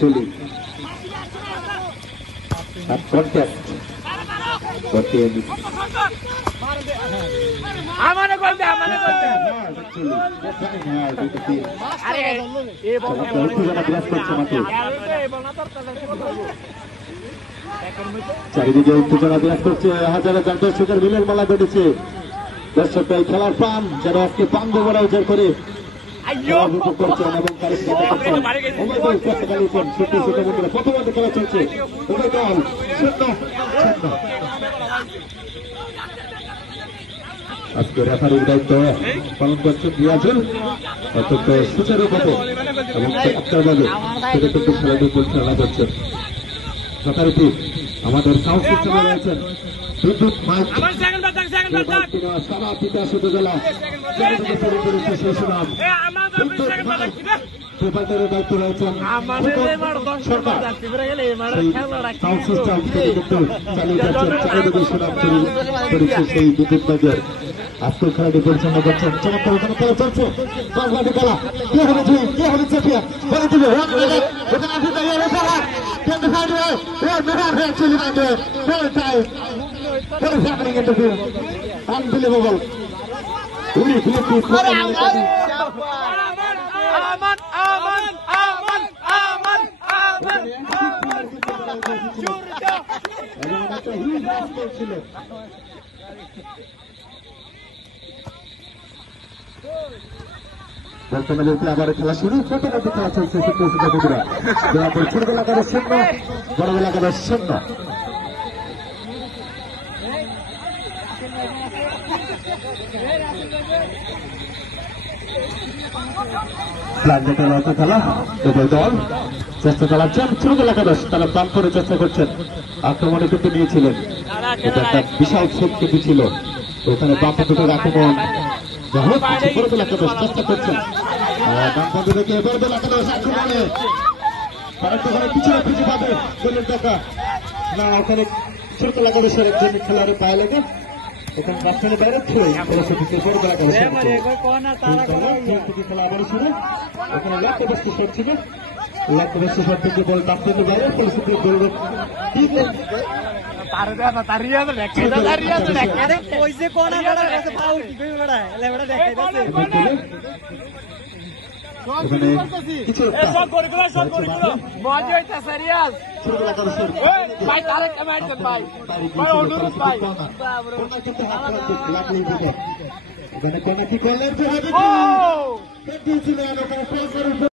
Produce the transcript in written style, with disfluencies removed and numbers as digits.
চলি কন্ট্যাক্ট চারিদিকে উত্তেজনা বিরাজ করছে। হাজারে দর্শকের মিলের মেলা ঘটেছে। দর্শকরা এই খেলার প্রাণ যেন আজকে পাঙ্গ বড় উজাড় করে করছেন এবং প্রথমত খেলা চলছে। আজকে রেফারির দায়িত্ব পালন করছেন রিয়াজুল অত্যন্ত সুচারুভাবে এবং চমৎকারভাবে সেটা কিন্তু খেলাটি পরিচালনা করছেন। যথারীতি আমাদের সাউন্ড সিস্টেমে রয়েছেন বিদ্যুৎ মাইক সারা বিকাশ উপজেলা সেই সুনাম দায়িত্ব রয়েছেন সরকার। সাউন্ড সিস্টেম কিন্তু চালিয়ে যাচ্ছেন চারিদিকে সুনাম করেছে সেই বিদ্যুৎ মাইকের। আজকের খেলাটি পরিচালনা করছেন চমৎকার ওখানে খেলা চলছে। বাগবাটি খেলা কে হবে জয়ী কে হবে চ্যাম্পিয়ন বলে দিবে unbelievable. বর্তমানে আবার খেলা শুরু প্রথমত খেলা চলছে ছোট এলাকার শূন্য বড় এলাকার শূন্য। খেলা উভয় দল চেষ্টা চালাচ্ছেন। ছোট এলাকার তারা প্রাণ করে চেষ্টা করছেন। আক্রমণে কিন্তু নিয়েছিলেন, এটা একটা বিশাল শক্তি ছিল। ওখানে বাম্পা দুটোর আক্রমণ বড় এলাকার চেষ্টা করছেন। বামপন্থ থেকে বড় এলাকার আক্রমণে পিছনে খুঁজে পাবে গোলের টাকা না। ওখানে ছোট এলাকার একজন খেলোয়াড়ের পায়ে লেগে এখানে মাঝখানে বাইরে খেলে বড় এলাকার খেলা আবার শুরু। ওখানে লক্ষ্যবস্তু শট ছিল, লক্ষ্যবস্তু শট থেকে বল বামপন্থ বাইরে পরিস্থিতি গৌরব এখানে